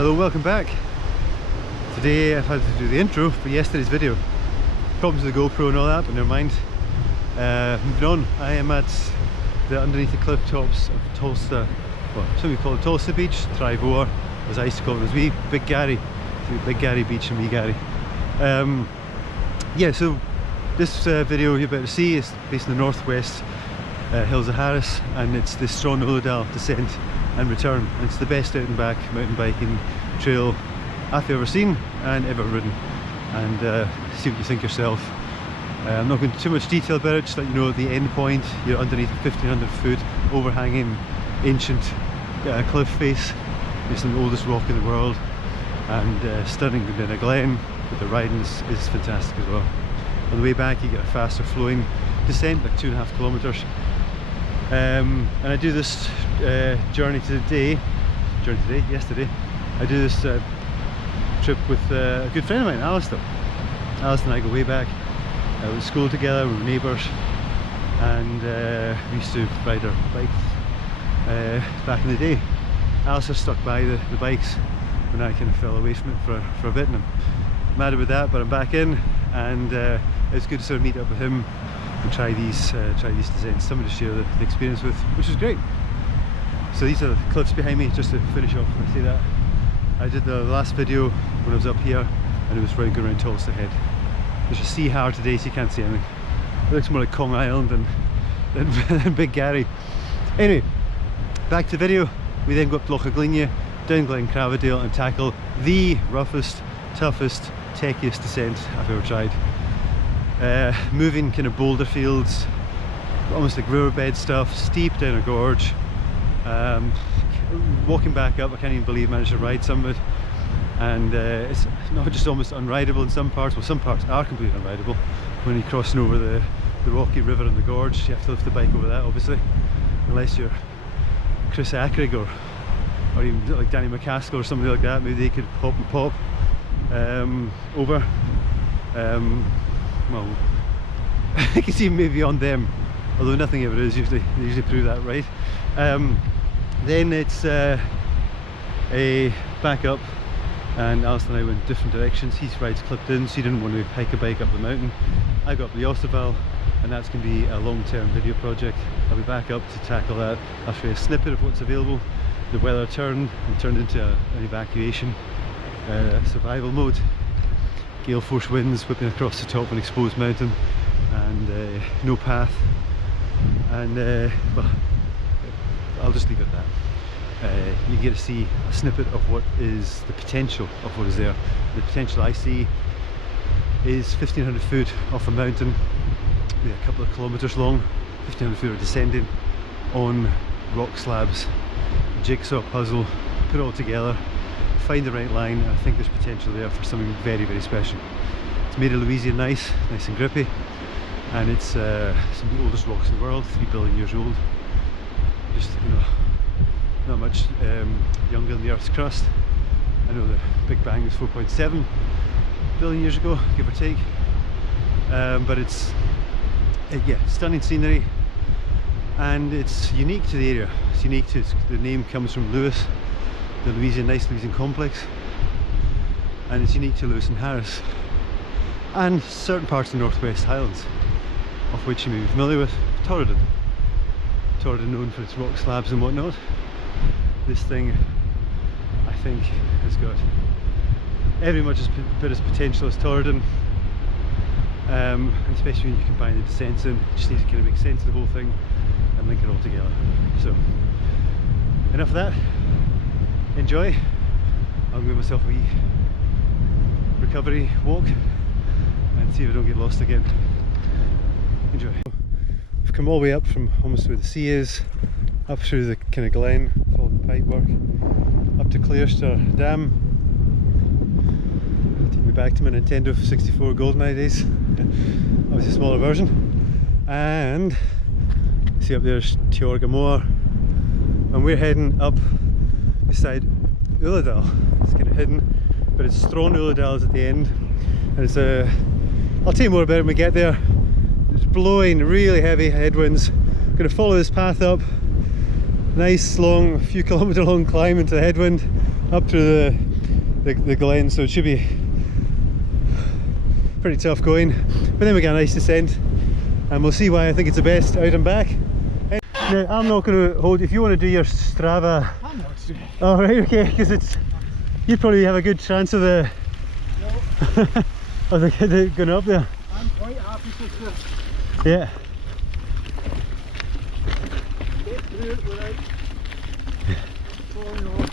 Hello, welcome back. Today I've had to do the intro for yesterday's video. Problems with the GoPro and all that, but never mind. Moving on, I am at underneath the cliff tops of Tulsa, well, some people call it Tulsa Beach, Trivor, as I used to call it, was wee Big Gary. Big Gary Beach and wee Gary. Yeah, so this video you're about to see is based in the northwest hills of Harris, and it's the Sron Uladal descent and return. And it's the best out and back mountain biking trail I've ever seen and ever ridden. And see what you think yourself. I'm not going into too much detail about it, just let you know at the end point you're underneath a 1500 foot overhanging ancient cliff face. It's the oldest rock in the world, and stunning within a glen, but the riding is fantastic as well. On the way back you get a faster flowing descent, like 2.5 kilometers. And I do this yesterday I do this trip with a good friend of mine, Alistair. Alistair and I go way back. We went to school together, we were neighbours, and we used to ride our bikes back in the day. Alistair stuck by the bikes when I kind of fell away from it for a bit, and I'm mad about that, but I'm back in, and it's good to sort of meet up with him and try these descents, somebody to share the experience with, which is great. So these are the cliffs behind me, just to finish off when I say that. I did the last video when I was up here, and it was going around Tulsa Head. There's a sea hard today, so you can't see anything. It looks more like Kong Island than Big Gary. Anyway, back to the video. We then go up to Loch Ghlinne, down Glen Crabhadail, and tackle the roughest, toughest, techiest descent I've ever tried. Moving kind of boulder fields, almost like riverbed stuff, steep down a gorge. Walking back up, I can't even believe I managed to ride some of it. And it's not just almost unrideable in some parts, well, some parts are completely unrideable. When you're crossing over the rocky river and the gorge, you have to lift the bike over that, obviously, unless you're Chris Ackrig or even like Danny McCaskill or somebody like that. Maybe they could hop and pop over. Well, I can see maybe beyond them, although nothing ever is usually. They usually prove that right. Then it's a back up, and Alistair and I went different directions. His ride's clipped in, so he didn't want to hike a bike up the mountain. I got up Leosobhal, and that's going to be a long-term video project. I'll be back up to tackle that. I'll show you a snippet of what's available. The weather turned into an evacuation survival mode. Gale force winds whipping across the top of an exposed mountain, and no path, and well, I'll just leave it at that. You get to see a snippet of what is the potential of what is there. The potential I see is 1500 foot off a mountain, maybe a couple of kilometers long, 1500 foot of descending on rock slabs. Jigsaw puzzle, put it all together, find the right line, and I think there's potential there for something very, very special. It's made of Lewisian Gneiss, nice and grippy, and it's some of the oldest rocks in the world, 3 billion years old. Just, you know, not much younger than the Earth's crust. I know the Big Bang was 4.7 billion years ago, give or take. But yeah, stunning scenery, and it's unique to the area. It's unique to the name comes from Lewis, the Lewisian Gneiss, Lewisian complex, and it's unique to Lewis and Harris, and certain parts of the Northwest Highlands, of which you may be familiar with. Torridon known for its rock slabs and whatnot. This thing, I think, has got every much as bit as potential as Torridon, and especially when you combine the descents in. You just need to kind of make sense of the whole thing and link it all together. So, enough of that. Enjoy. I'll give myself a wee recovery walk and see if I don't get lost again. Enjoy. I've come all the way up from almost where the sea is, up through the kind of glen, following the pipe work, up to Clearster Dam. Take me back to my Nintendo 64 GoldenEye days. Obviously a smaller version. And see up there's Tiorgamoor, and we're heading up beside Uladal. It's kind of hidden, but it's Sron Uladal is at the end, and it's I'll tell you more about it when we get there. It's blowing really heavy headwinds. I'm going to follow this path up, nice long, a few kilometre long climb into the headwind, up through the Glen, so it should be pretty tough going. But then we get a nice descent, and we'll see why I think it's the best out and back. Now, I'm not going to hold, if you want to do your Strava. I'm not sure. Oh right, okay, because you'd probably have a good chance of the of the going up there. I'm quite happy to Yeah. get through it without falling off.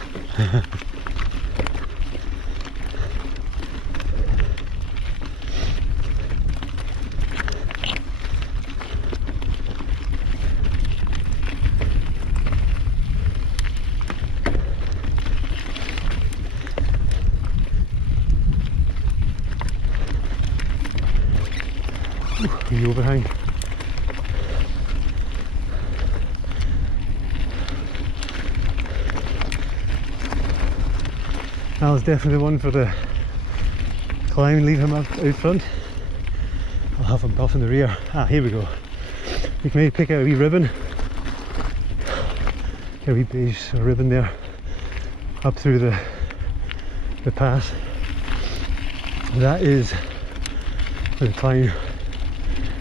The overhang. That was definitely one for the climb, leave him out front. I'll have him off in the rear. Ah, here we go. You can maybe pick out a wee ribbon. A wee beige ribbon there. Up through the pass. That is where the climb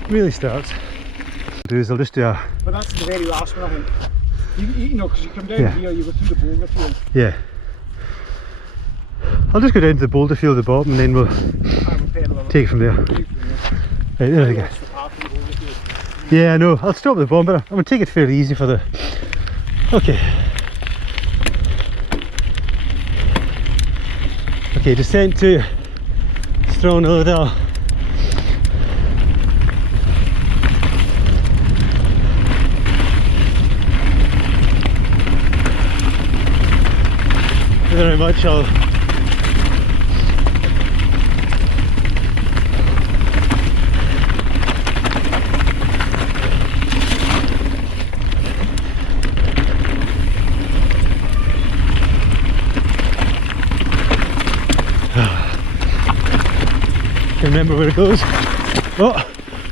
really starts. I'll just do a... But that's the very last one, I think. You know, because you come down here, you go through the boulder field. Yeah. I'll just go down to the boulder field at the bottom, and then we'll take it from there. Right, there we go. Yeah, I know. I'll stop at the bottom, but I'm going to take it fairly easy for the... Okay. Okay, descent to Sron Uladal. Very much. I'll can't remember where it goes. Oh,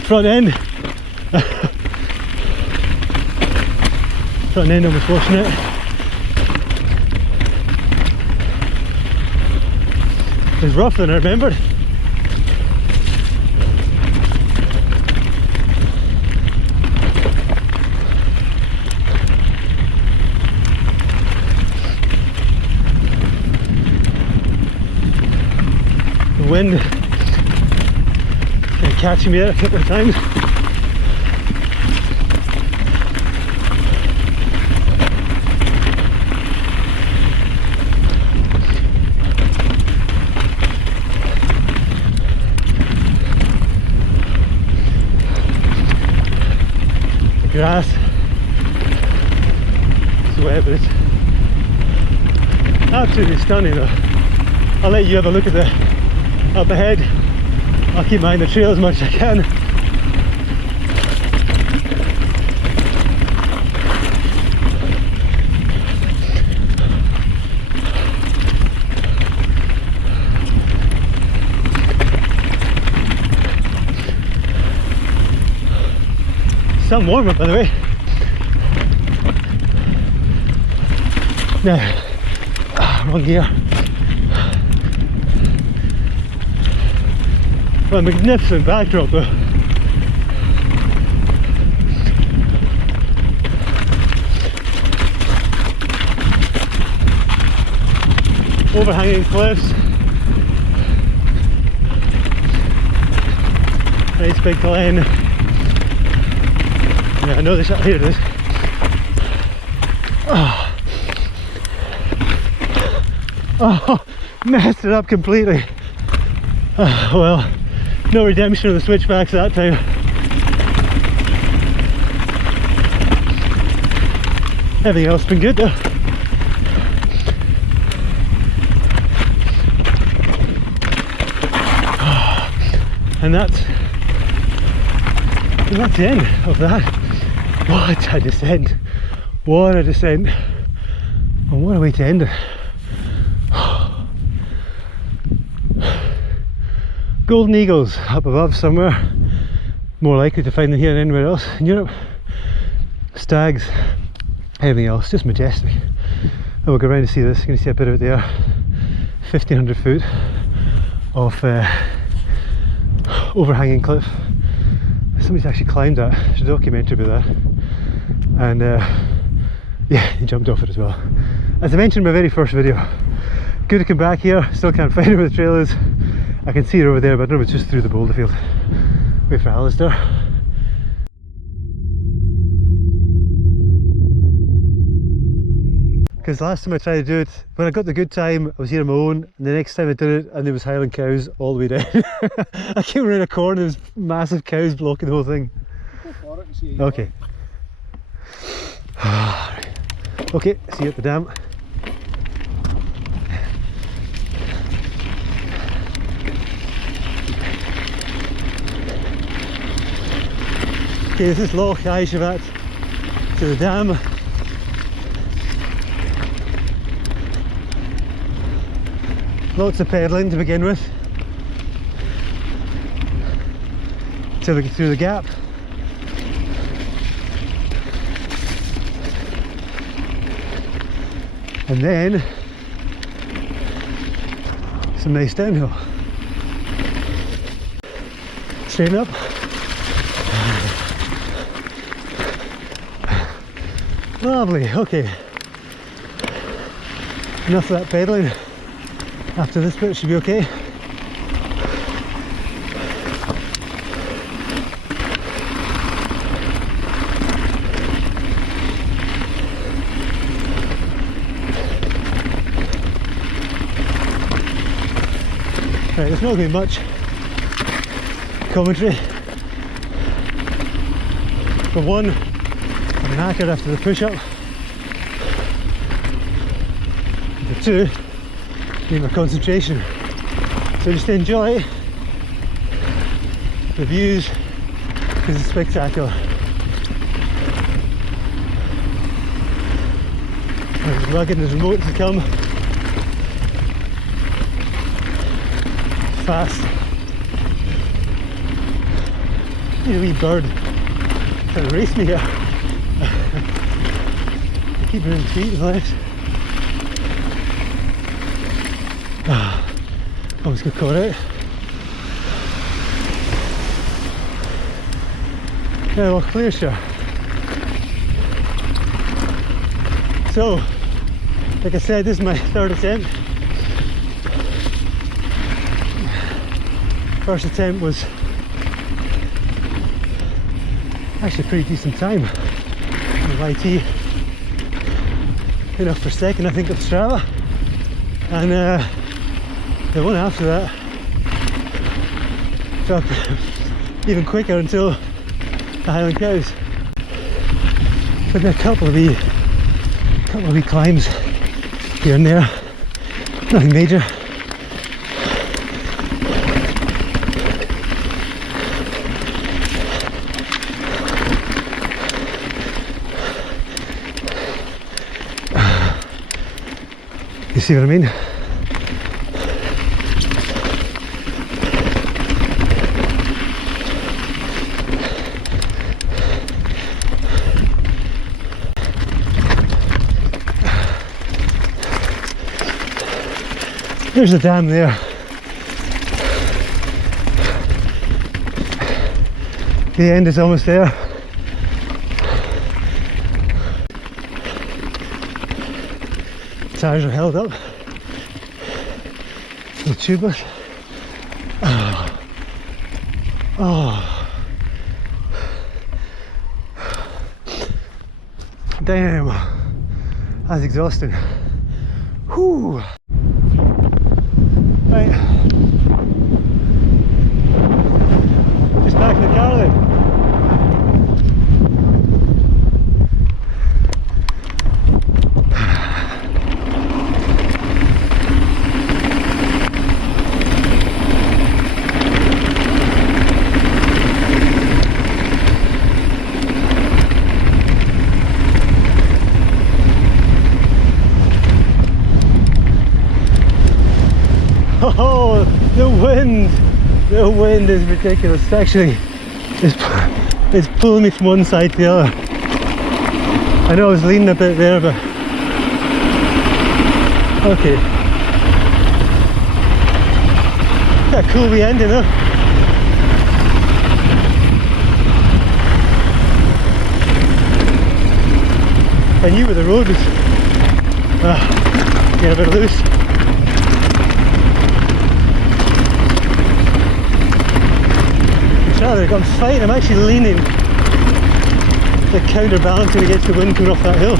front end. Front end, almost watching it. It's rougher than I remembered. The wind kind of catching me out a couple of times. Grass, it's wet, but it's absolutely stunning though. I'll let you have a look at the up ahead. I'll keep behind the trail as much as I can. Some warm up, by the way. No, wrong gear. What a magnificent backdrop though. Overhanging cliffs. Nice big glen. Yeah, I know this. Here it is. Oh, messed it up completely. Well, no redemption of the switchbacks that time. Everything else has been good though. And that's the end of that. What a descent! What a descent! And what a way to end it. Golden eagles up above somewhere. More likely to find them here than anywhere else in Europe. Stags, everything else, just majestic. And we'll go around to see this. You're going to see a bit of it there. 1500 foot of overhanging cliff. Somebody's actually climbed that. There's a documentary about that, and yeah, he jumped off it as well. As I mentioned in my very first video, good to come back here. Still can't find out where the trail is. I can see it over there, but I don't know if it's just through the boulder field. Wait for Alistair. Because last time I tried to do it, when I got the good time, I was here on my own, and the next time I did it, and there was Highland cows all the way down. I came around a corner, there was massive cows blocking the whole thing. Go for it and see. Okay. Okay, see you at the dam. Okay, this is Loch to the dam. Lots of pedalling to begin with, till we get through the gap. And then some nice downhill. Straighten up. Lovely, okay. Enough of that pedalling. After this bit, it should be okay. Right, there's not going to be much commentary. For one, I'm knackered after the push-up. For two, need my concentration. So just enjoy the views because it's spectacular. There's rugged and there's remote to come. Fast. Need a wee bird trying to race me here. I keep moving feet and legs. Always get caught out. Yeah, well, clear, sure. So, like I said, this is my third attempt. First attempt was actually a pretty decent time with YT. Enough for second, I think, of Strava. And the one after that felt even quicker until the Highland cows. But there are a couple of wee climbs here and there, nothing major. You see what I mean? There's the dam there. The end is almost there. Tires are held up. The tubeless. Oh. Damn. That's exhausting. Whew. Right. Just back in the car then. Oh, the wind is ridiculous. Actually, it's pulling me from one side to the other. I know I was leaning a bit there, but okay. Got a cool wee ending though. I knew where the road was getting a bit loose. I'm fighting, I'm actually leaning, like counterbalancing against the wind coming off that hill.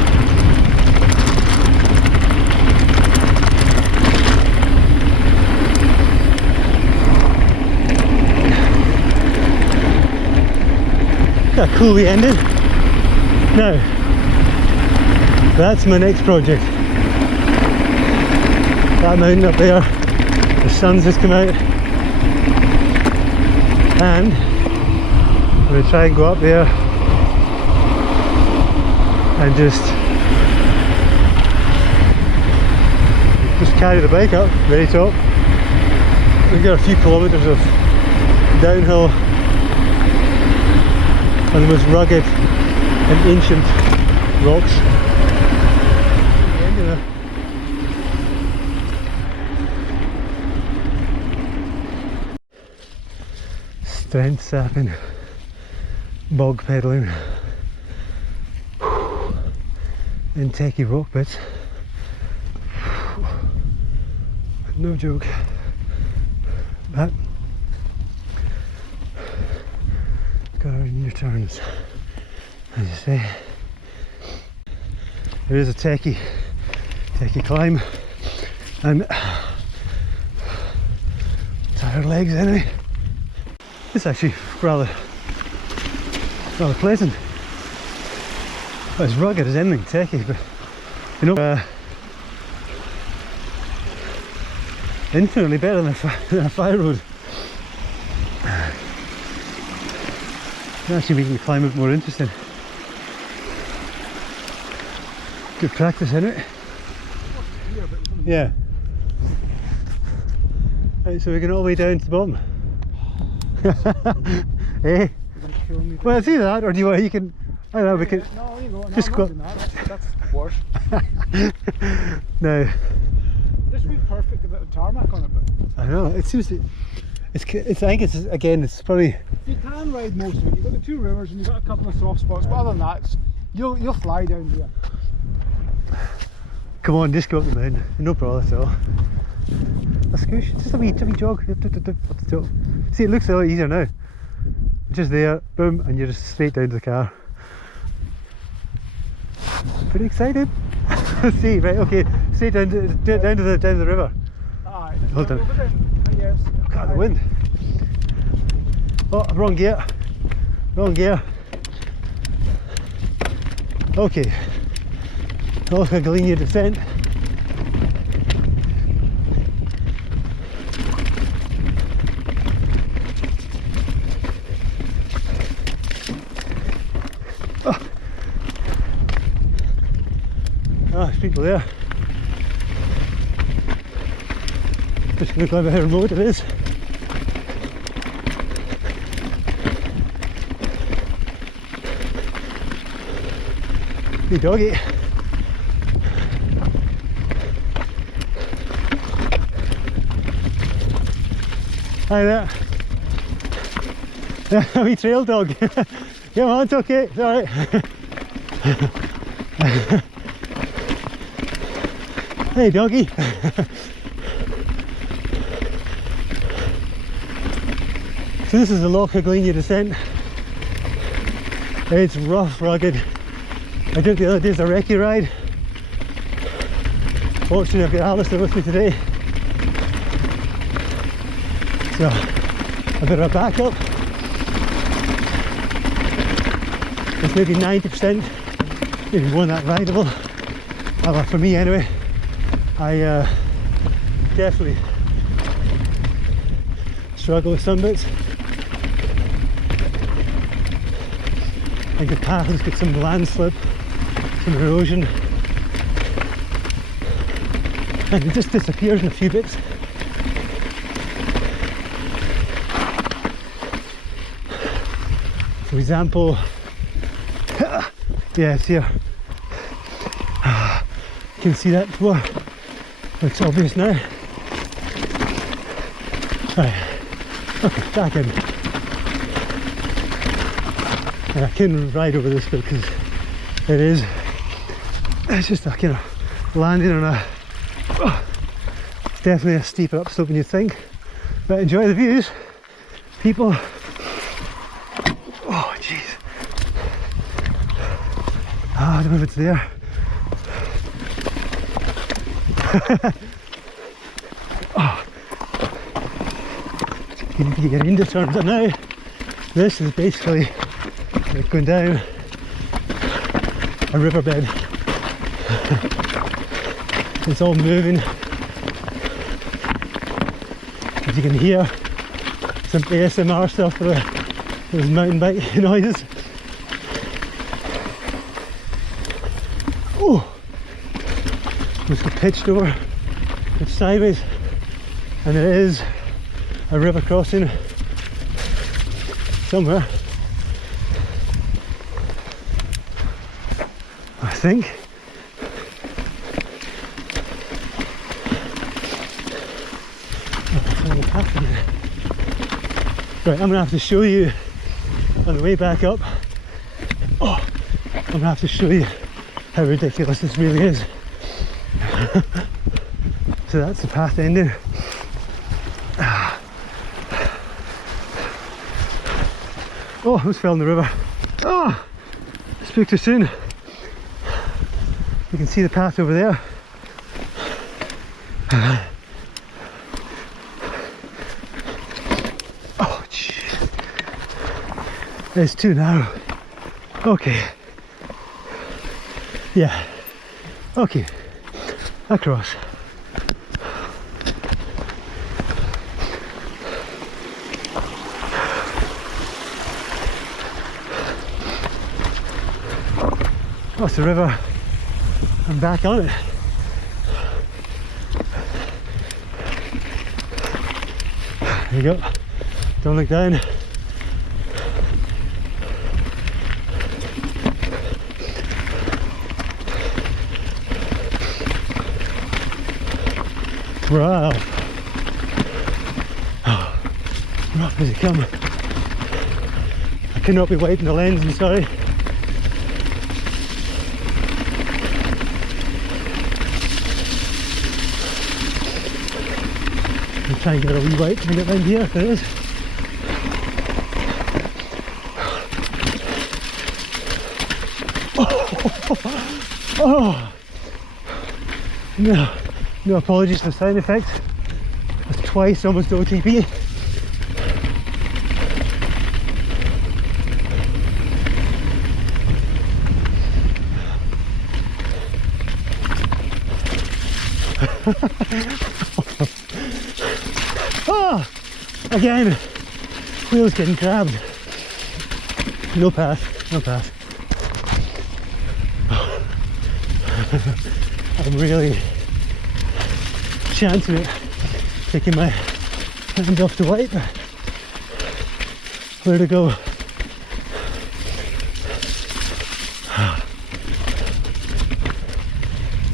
Got a cool wee ending. Now, that's my next project. That mountain up there, the sun's just come out, and I'm going to try and go up there and just carry the bike up, very top. We've got a few kilometres of downhill on the most rugged and ancient rocks. Strength sapping, bog pedalling, and techie rock bits. No joke. But guarding your turns, as you say. There is a techie climb, and tired legs anyway. It's actually rather pleasant. Well, it's rugged as anything, techie, but you know, infinitely better than a fire road. It's actually making the climb more interesting. Good practice, isn't it? Yeah. Right, so we're going all the way down to the bottom. Eh? Well, it's either that, or do you want? You can. I don't know. We can. No, you go. Just go. That's worse. No. This would be perfect with a tarmac on it, but I know. It seems. It's. I think it's again. It's probably. you can ride most of it. You've got the two rivers and you've got a couple of soft spots, but other than that, you'll fly down here. Come on, just go up the mountain. No problem at all. That's good. Just a wee jog up the top. See, it looks a lot easier now. Just there, boom, and you're just straight down to the car. Pretty excited. See, right, okay, straight down to the river. Alright. Hold on. Yes. Oh God, the wind. Oh, wrong gear. Wrong gear. Okay. Loch a Ghlinne descent. There's people there. Just look like how remote it is. Hey doggy. Hi there. Yeah, wee trail dog. Come on, it's okay, it's alright. Hey doggy. So this is the Loch of Ghlinne descent. It's rough, rugged. I did the other day's a recce ride. Fortunately I've got Alistair with me today. So a bit of a backup. It's maybe 90%, maybe more than that rideable. Well, for me anyway. I definitely struggle with some bits. I think the path has got some landslip, some erosion, and it just disappears in a few bits. For example, yeah, it's here. You can see that before. It's obvious now. Right, okay, back in. And I couldn't ride over this bit because it's just a kind of landing on a, definitely a steeper upslope than you think. But enjoy the views, people. Oh jeez. I don't know if it's there. Oh. You need to get into turns. And now this is basically like going down a riverbed. It's all moving. As you can hear, some ASMR stuff for those mountain bike noises. Oh, it's pitched over, it's sideways, and there is a river crossing somewhere, I think. Right, I'm gonna have to show you on the way back up. Oh, I'm gonna have to show you how ridiculous this really is. So that's the path ending. Oh, I almost fell in the river. Oh, spoke too soon. You can see the path over there. Oh, jeez. It's too narrow. Okay. Yeah. Okay. Across. That's the river. I'm back on it. There you go. Don't look down. Wow. Oh, rough as it comes. I cannot be wiping the lens, I'm sorry. I'll try and give it a wee wipe when I get round here if there is. Oh. No apologies for the sound effects. That's twice almost OTP. Oh, again, wheels getting grabbed. No path, no path. I'm really chancing it, taking my hand off the wipe. Where to go?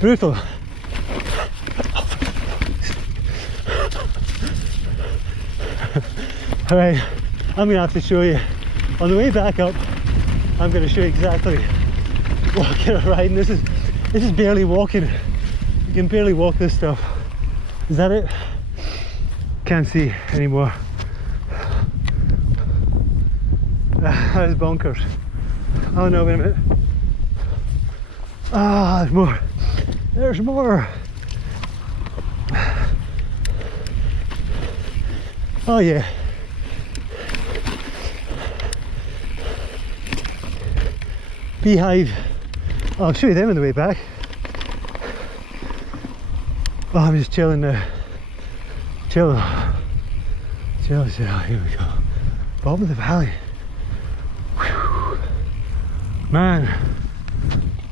Brutal. Alright, I'm going to have to show you. On the way back up, I'm going to show you exactly what kind of riding this is. This is barely walking. You can barely walk this stuff. Is that it? Can't see anymore. That is bonkers. Oh no, wait a minute. Ah, there's more. There's more. Oh yeah. Beehive. Oh, I'll show you them on the way back. Oh, I'm just chilling now. Chill. Here we go. Bottom of the valley. Whew. Man,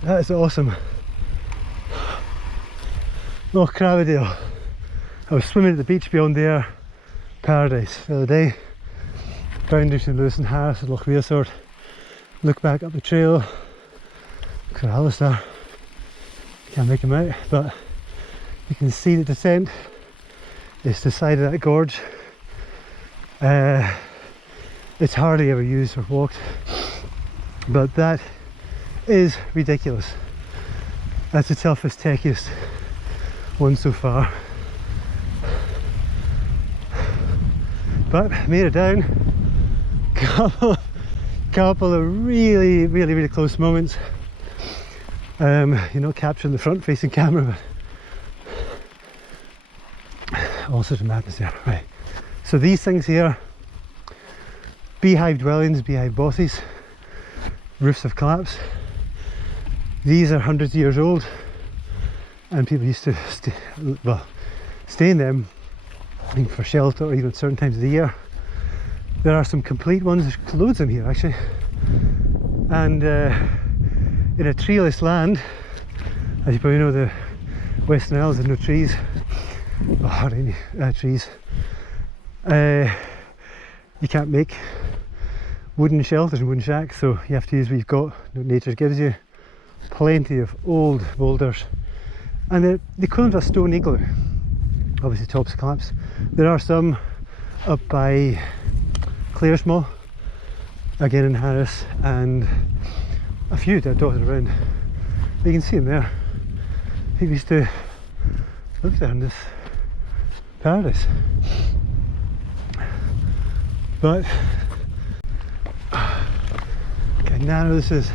that is awesome. Loch Crabhadail. I was swimming at the beach beyond there, Paradise, the other day. Boundaries in Lewisian Gneiss and Loch Leosobhal. Look back up the trail. Look at Alistair. Can't make him out, but you can see the descent is the side of that gorge. It's hardly ever used or walked, but that is ridiculous. That's the toughest, techiest one so far. But made it down. Couple of really close moments. You're not capturing the front facing camera, but all sorts of madness there. Right. So these things here, beehive dwellings, beehive bosses, roofs have collapsed. These are hundreds of years old, and people used to stay in them for shelter, or even certain times of the year. There are some complete ones, there's loads of them here actually, and in a treeless land, as you probably know, the Western Isles have no trees, or hardly any trees. You can't make wooden shelters and wooden shacks, so you have to use what you've got, what nature gives you. Plenty of old boulders, and the equivalent of a stone igloo. Obviously tops collapsed. There are some up by Claresmore, again in Harris, and a few that are dotted around. You can see them there. People used to live there in this paradise. But look how narrow this is.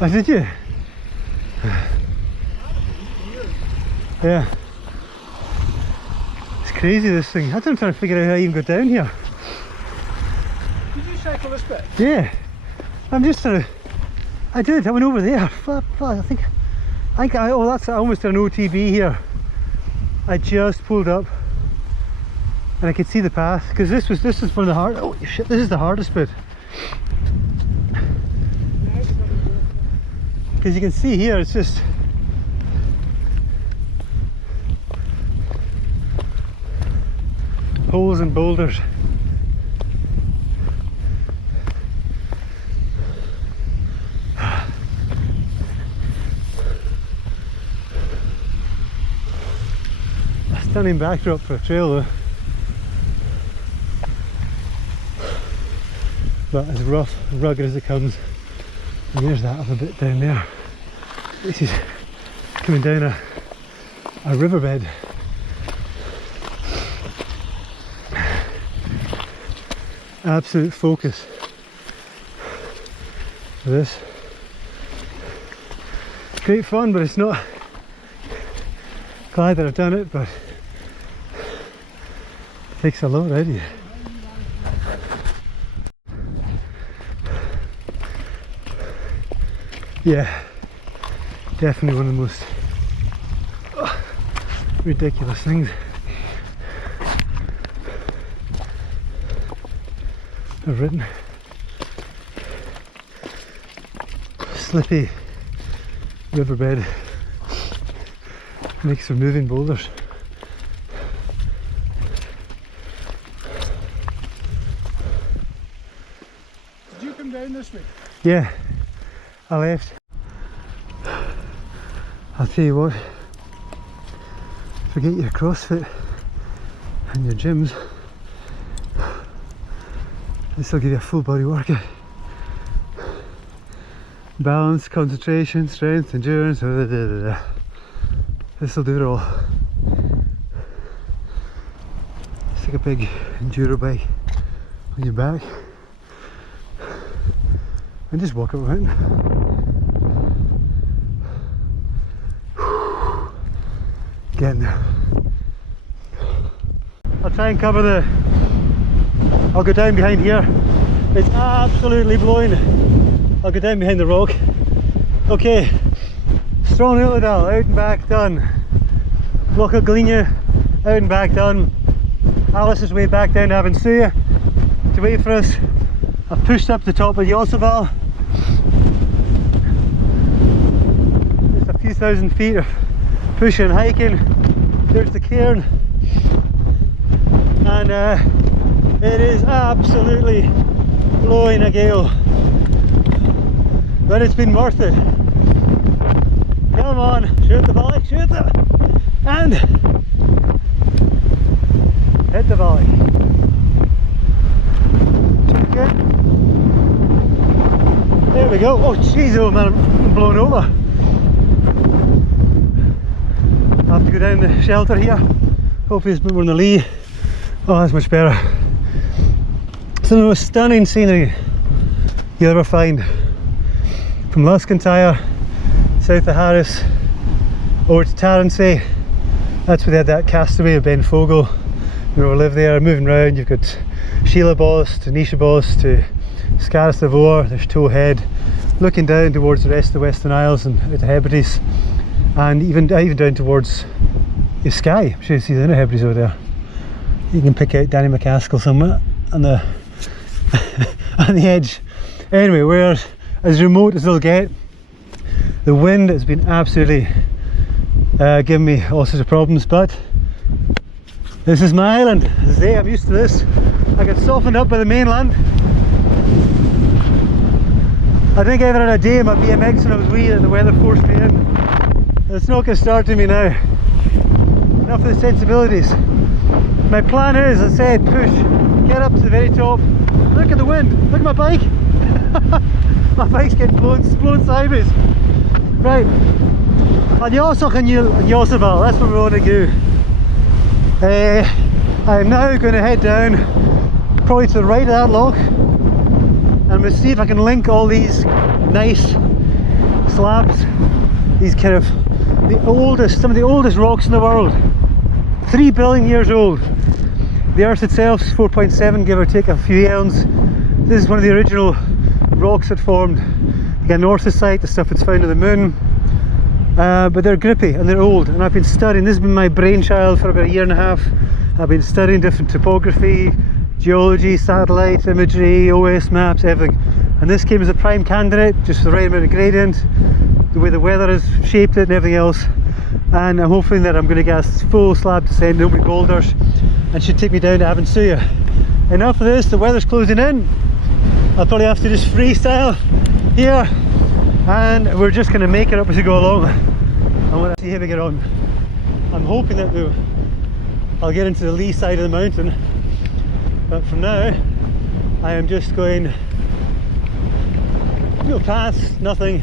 Oh, did you? Yeah. It's crazy, this thing. I'm trying to figure out how I even got down here. Did you cycle this bit? Yeah. I'm just trying to... I did, I went over there. I think oh, that's, I almost did an OTB here. I just pulled up and I could see the path, because this is one of the hard... Oh shit, this is the hardest bit. Because you can see here, it's just holes and boulders. A stunning backdrop for a trail though, but as rough and rugged as it comes. And there's that other bit down there. This is coming down a riverbed. Absolute focus for this. Great fun, but it's not. Glad that I've done it, but it takes a lot out of you. Yeah, definitely one of the most ridiculous things I've ridden. Slippy riverbed makes for moving boulders. Did you come down this way? Yeah. I left. I'll tell you what, forget your CrossFit and your gyms, this will give you a full body workout. Balance, concentration, strength, endurance, this will do it all. It's like a big enduro bike on your back, and just walk it around. Getting there. I'll try and cover the... I'll go down behind here. It's absolutely blowing. I'll go down behind the rock. Okay, Sron Uladal, out and back done. Loch Ghlinne, out and back done. Alice is way back down to Avensuya to wait for us. I've pushed up the top of Leosobhal. Just a few thousand feet of pushing and hiking. There's the cairn, and it is absolutely blowing a gale, but it's been worth it. Come on, shoot the volley, shoot it! and hit the valley. Good. There we go. Oh jeez, oh man, I'm blown over. I have to go down the shelter here. Hopefully it's a bit more in the lee. Oh, that's much better. Some of the most stunning scenery you'll ever find. From Luscantyre, south of Harris, over to Tarancy. That's where they had that castaway of Ben Fogle. You know, live there, moving around. You've got Sheila Boss to Nisha Boss to Scarstavour, there's Towhead, looking down towards the rest of the Western Isles and Outer Hebrides, and even down towards the Skye. I'm sure you see the Outer Hebrides over there. You can pick out Danny McCaskill somewhere on the on the edge. Anyway, we're as remote as they'll get. The wind has been absolutely giving me all sorts of problems, but this is my island. As I say, I'm used to this. I got softened up by the mainland. I think I ever had a day in my BMX when I was wee and the weather forced me in. It's not going to start to me now. Enough of the sensibilities. My plan is, as I said, push, get up to the very top. Look at the wind, look at my bike. My bike's getting blown sideways. Right, on Loch and Leosobhal, that's what we want to do. I am now going to head down, probably to the right of that loch, and we'll see if I can link all these nice slabs, these kind of some of the oldest rocks in the world. 3 billion years old. The earth itself is 4.7, give or take a few eons. This is one of the original rocks that formed the anorthosite, the stuff that's found on the moon. But they're grippy and they're old, and I've been studying. This has been my brainchild for about a year and a half. I've been studying different topography, geology, satellite imagery, OS maps, everything. And this came as a prime candidate, just the right amount of gradient, the way the weather has shaped it and everything else. And I'm hoping that I'm going to get a full slab descent, no more boulders, and should take me down to Avansuya. Enough of this, the weather's closing in. I'll probably have to just freestyle here, and we're just going to make it up as we go along. I want to see how we get on. I'm hoping that I'll get into the lee side of the mountain, but for now I am just going no paths, nothing.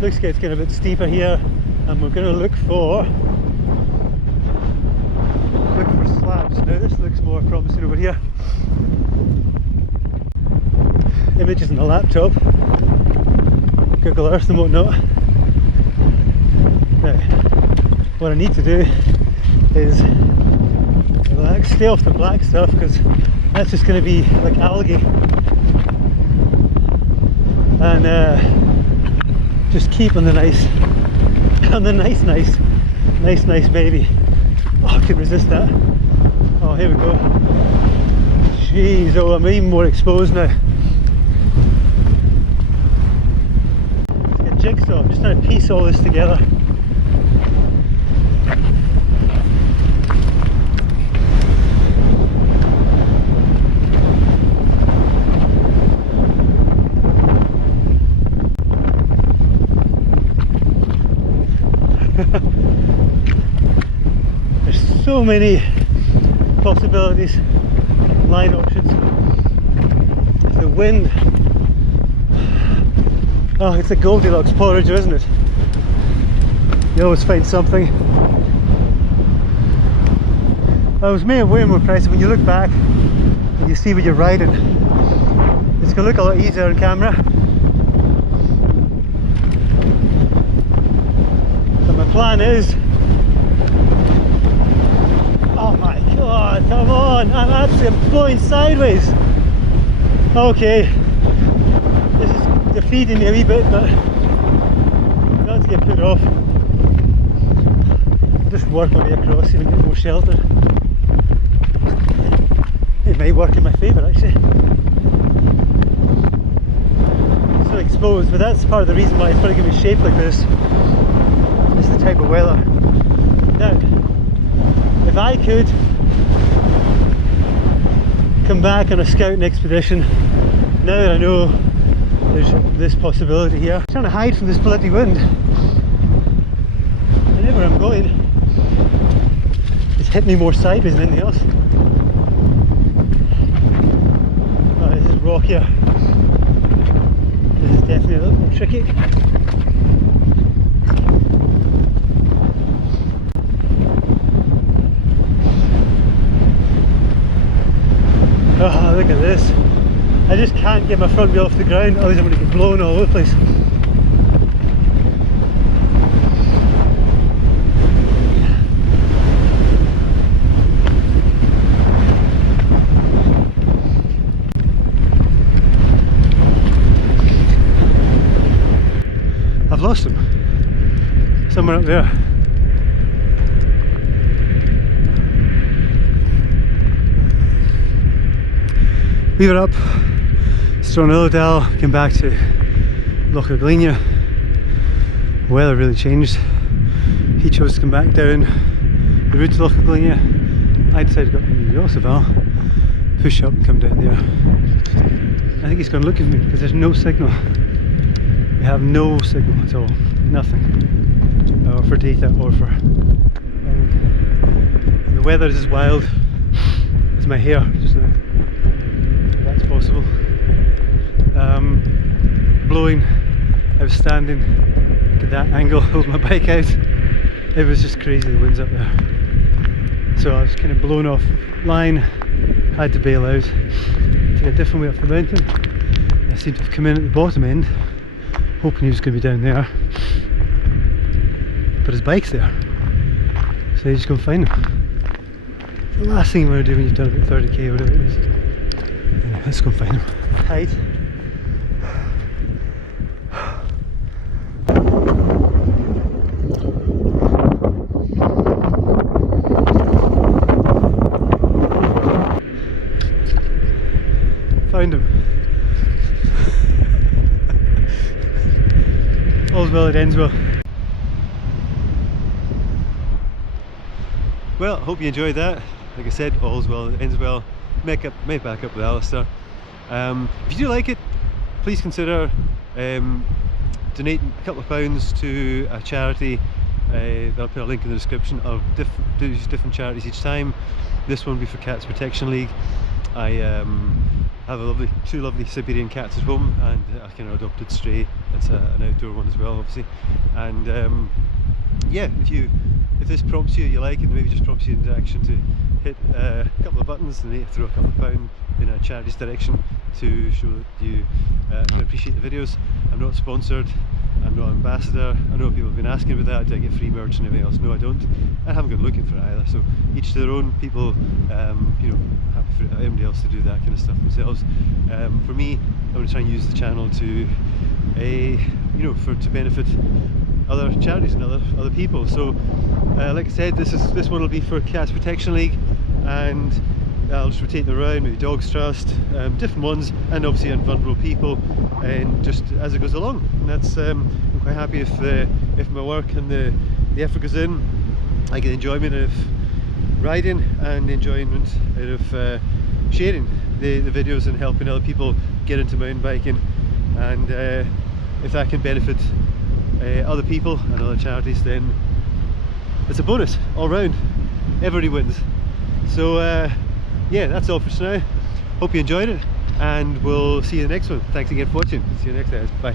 Looks like it's getting a bit steeper here, and we're going to look for slabs. Now this looks more promising over here. Images on the laptop, Google Earth and whatnot. Now, what I need to do is relax, stay off the black stuff, because that's just going to be like algae, and just keep on the nice baby. Oh, I can resist that. Oh, here we go. Jeez, oh, I'm even more exposed now. It's like a jigsaw. I'm just trying to piece all this together. There's so many possibilities, line options. The wind, oh, it's a Goldilocks porridge, isn't it? You always find something. I was made way more impressive when you look back and you see what you're riding. It's going to look a lot easier on camera. My plan is, oh my god, come on, I'm absolutely blowing sideways. Okay, this is defeating me a wee bit, but not to get put off. I'll just work my way across, see if I can get more shelter. It might work in my favour actually. It's not exposed, but that's part of the reason why it's probably going to be shaped like this. It's the type of weather. Now, if I could come back on a scouting expedition, now that I know there's this possibility here, I'm trying to hide from this bloody wind. I know where I'm going. hit me more sideways than anything else. Oh, this is rockier. This is definitely a little more tricky. Oh, look at this. I just can't get my front wheel off the ground, otherwise I'm going to get blown all over the place. I've lost him. Somewhere up there. We were up Sron Uladal, came back to Loch of Ghlinne. Weather really changed. He chose to come back down the route to Loch of Ghlinne. I decided to go up to Leosobhal, push up and come down there. I think he's going to look at me because there's no signal. We have no signal at all, nothing, or for data or for. And the weather is as wild as my hair just now. That's possible. Blowing. I was standing at that angle, holding my bike out. It was just crazy, the wind's up there. So I was kind of blown off line, had to bail out, take a different way up the mountain. I seemed to have come in at the bottom end, hoping he was going to be down there. But his bike's there, so you just go and find him. The last thing you want to do when you've done about 30k or whatever it is. Anyway, let's go and find him. Hide. Found him. All's well that ends well. Well, hope you enjoyed that. Like I said, all's well that ends well. Make back up with Alistair. If you do like it, please consider donating a couple of pounds to a charity. I'll put a link in the description of different charities each time. This one will be for Cats Protection League. I have two lovely Siberian cats at home, and a kind of adopted stray. That's an outdoor one as well, obviously. And yeah, if this prompts you like it, maybe just prompts you into action to hit a couple of buttons and throw a couple of pounds in a charity's direction to show that you can appreciate the videos. I'm not sponsored, I'm not an ambassador. I know people have been asking about that. Do I get free merch and everything else? No, I don't. I haven't gone looking for it either. So each to their own. People, you know, happy for everybody else to do that kind of stuff themselves. For me, I'm going to try and use the channel to, you know, to benefit other charities and other people. So, like I said, this one will be for Cats Protection League, and I'll just rotate them around, maybe Dogs Trust, different ones, and obviously on vulnerable people, and just as it goes along. And that's I'm quite happy if my work and the effort goes in, I get enjoyment of riding and enjoyment out of sharing the videos and helping other people get into mountain biking, and if that can benefit other people and other charities, then it's a bonus all round. Everybody wins. So yeah, that's all for now. Hope you enjoyed it, and we'll see you in the next one. Thanks again for watching. See you next time. Bye.